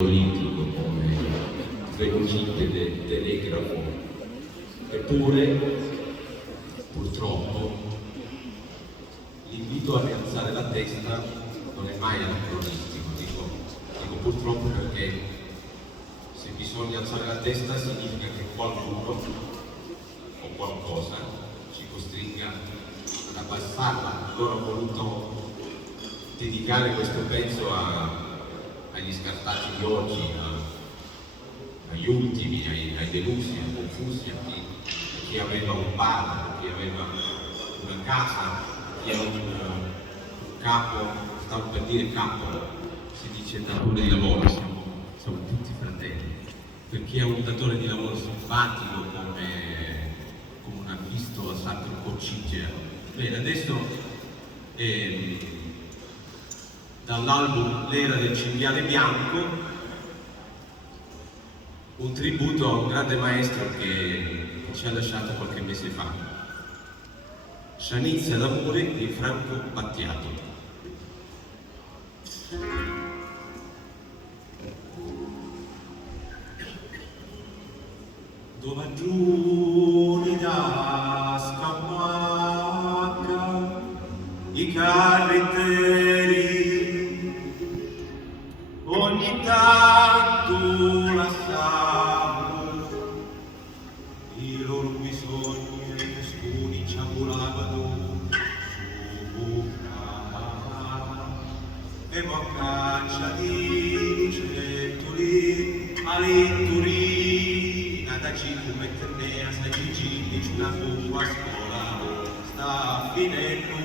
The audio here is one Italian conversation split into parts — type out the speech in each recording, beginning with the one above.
politico come preconcetti del telegrafo, eppure purtroppo l'invito a rialzare la testa non è mai anacronistico, dico purtroppo perché se bisogna alzare la testa significa che qualcuno o qualcosa ci costringa ad abbassarla. Loro hanno voluto dedicare questo pezzo agli scartati di oggi, agli ultimi, ai delusi, ai confusi, a chi aveva un bar, a chi aveva una casa, a chi ha un capo, stavo per dire capo, si dice datore di lavoro, siamo tutti fratelli. Per chi ha un datore di lavoro simpatico come un acquisto a Sacro Coccigea. Bene, adesso dall'album L'era del cinghiale bianco, un tributo a un grande maestro che ci ha lasciato qualche mese fa, Scianizia d'amore di Franco Battiato. Dove giù da scamacca i carretteri ogni tanto la sanno i loro bisogni scuri ciapolavano sopra e boccaccia di cettoli all'inturina da 5 metri a 6 giri c'è una tua scuola sta finendo.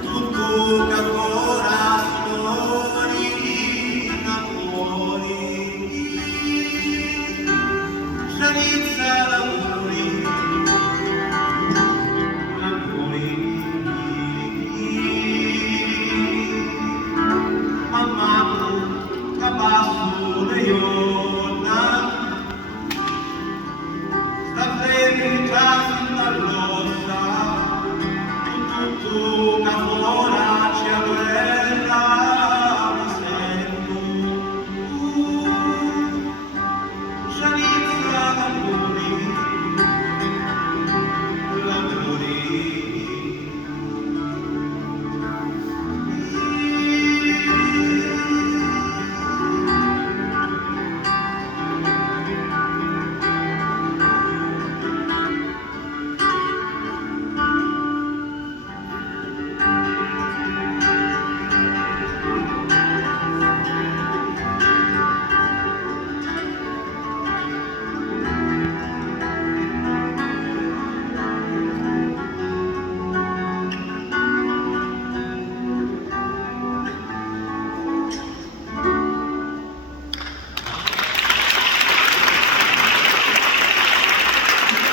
Tutto